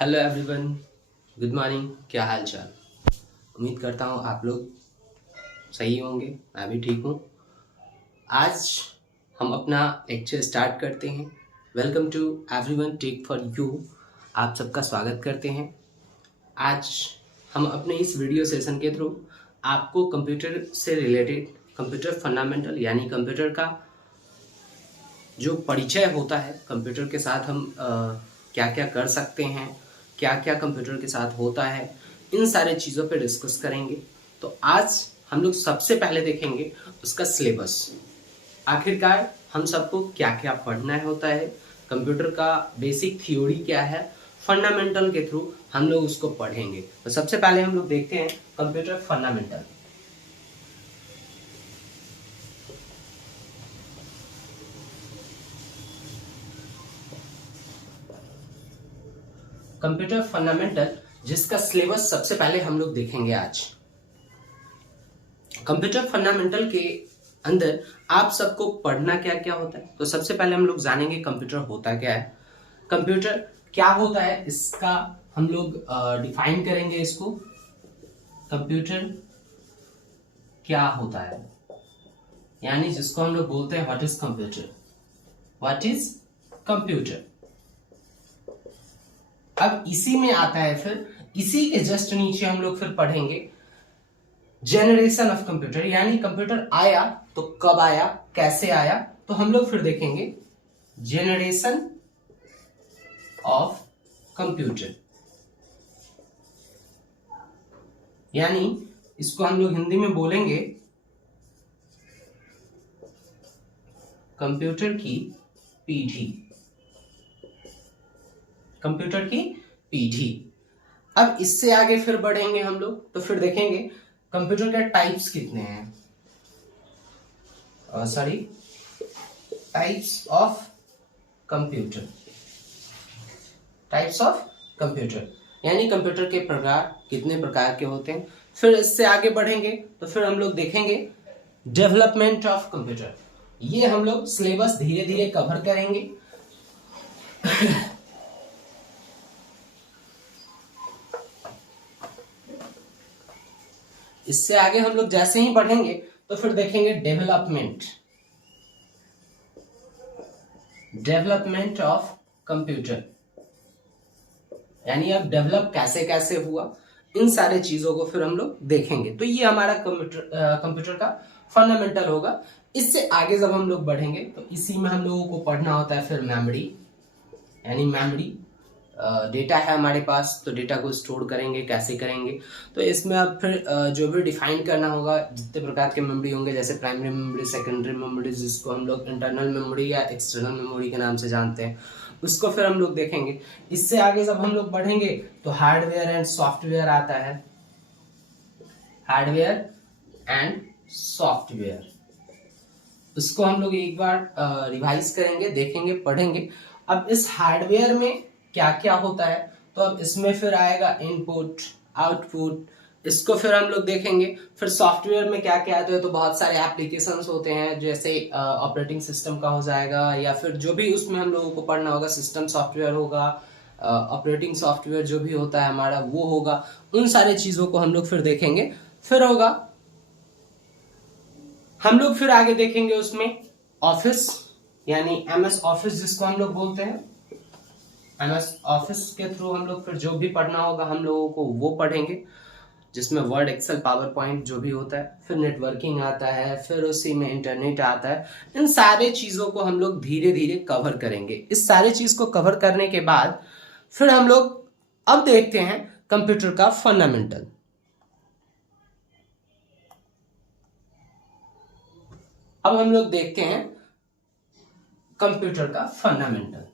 Hello everyone, good morning. क्या हाल चाल। उम्मीद करता हूँ आप लोग सही होंगे। मैं भी ठीक हूँ। आज हम अपना लेक्चर स्टार्ट करते हैं। Welcome to everyone tech for you. आप सबका स्वागत करते हैं। आज हम अपने इस वीडियो सेशन के थ्रू आपको कंप्यूटर से रिलेटेड कंप्यूटर फंडामेंटल यानी कंप्यूटर का जो परिचय होता है, कंप्यूटर के साथ हम क्या क्या कर सकते हैं, क्या क्या कंप्यूटर के साथ होता है, इन सारे चीज़ों पे डिस्कस करेंगे। तो आज हम लोग सबसे पहले देखेंगे उसका सिलेबस। आखिरकार हम सबको क्या क्या पढ़ना होता है, कंप्यूटर का बेसिक थ्योरी क्या है, फंडामेंटल के थ्रू हम लोग उसको पढ़ेंगे। तो सबसे पहले हम लोग देखते हैं कंप्यूटर फंडामेंटल। कंप्यूटर फंडामेंटल जिसका सिलेबस सबसे पहले हम लोग देखेंगे आज। कंप्यूटर फंडामेंटल के अंदर आप सबको पढ़ना क्या क्या होता है। तो सबसे पहले हम लोग जानेंगे कंप्यूटर होता क्या है, कंप्यूटर क्या होता है, इसका हम लोग डिफाइन करेंगे इसको। कंप्यूटर क्या होता है, यानी जिसको हम लोग बोलते हैं what is computer. What is computer. अब इसी में आता है, फिर इसी के जस्ट नीचे हम लोग फिर पढ़ेंगे जेनरेशन ऑफ कंप्यूटर, यानी कंप्यूटर आया तो कब आया, कैसे आया। तो हम लोग फिर देखेंगे जेनरेशन ऑफ कंप्यूटर, यानी इसको हम लोग हिंदी में बोलेंगे कंप्यूटर की पीढ़ी। कंप्यूटर की पीढ़ी। अब इससे आगे फिर बढ़ेंगे हम लोग, तो फिर देखेंगे कंप्यूटर के टाइप्स कितने हैं, types of computer. Types of computer यानी कंप्यूटर के प्रकार कितने प्रकार के होते हैं। फिर इससे आगे बढ़ेंगे तो फिर हम लोग देखेंगे डेवलपमेंट ऑफ कंप्यूटर। ये हम लोग सिलेबस धीरे धीरे कवर करेंगे। इससे आगे हम लोग जैसे ही बढ़ेंगे तो फिर देखेंगे डेवलपमेंट ऑफ कंप्यूटर, यानी अब डेवलप कैसे कैसे हुआ, इन सारे चीजों को फिर हम लोग देखेंगे। तो ये हमारा कंप्यूटर का फंडामेंटल होगा। इससे आगे जब हम लोग बढ़ेंगे तो इसी में हम लोगों को पढ़ना होता है फिर मेमोरी, यानी मेमोरी डेटा है हमारे पास, तो डेटा को स्टोर करेंगे, कैसे करेंगे। तो इसमें अब फिर जो भी डिफाइन करना होगा, जितने प्रकार के मेमोरी होंगे, जैसे प्राइमरी मेमोरी, सेकेंडरी मेमोरी, जिसको हम लोग इंटरनल मेमोरी या एक्सटर्नल मेमोरी के नाम से जानते हैं, उसको फिर हम लोग देखेंगे। इससे आगे जब हम लोग बढ़ेंगे तो हार्डवेयर एंड सॉफ्टवेयर आता है। हार्डवेयर एंड सॉफ्टवेयर, उसको हम लोग एक बार रिवाइज करेंगे, देखेंगे, पढ़ेंगे। अब इस हार्डवेयर में क्या क्या होता है, तो अब इसमें फिर आएगा इनपुट, आउटपुट, इसको फिर हम लोग देखेंगे। फिर सॉफ्टवेयर में क्या क्या आता है, तो बहुत सारे एप्लीकेशंस होते हैं, जैसे ऑपरेटिंग सिस्टम का हो जाएगा, या फिर जो भी उसमें हम लोगों को पढ़ना होगा, सिस्टम सॉफ्टवेयर होगा, ऑपरेटिंग सॉफ्टवेयर जो भी होता है हमारा वो होगा। उन सारे चीजों को हम लोग फिर देखेंगे। फिर होगा हम लोग फिर आगे देखेंगे उसमें ऑफिस, यानी एमएस ऑफिस जिसको हम लोग बोलते हैं। एमएस ऑफिस के थ्रू हम लोग फिर जो भी पढ़ना होगा हम लोगों को वो पढ़ेंगे, जिसमें वर्ड, एक्सेल, पावर पॉइंट जो भी होता है। फिर नेटवर्किंग आता है, फिर उसी में इंटरनेट आता है। इन सारे चीजों को हम लोग धीरे धीरे कवर करेंगे। इस सारे चीज को कवर करने के बाद फिर हम लोग अब देखते हैं कंप्यूटर का फंडामेंटल। अब हम लोग देखते हैं कंप्यूटर का फंडामेंटल।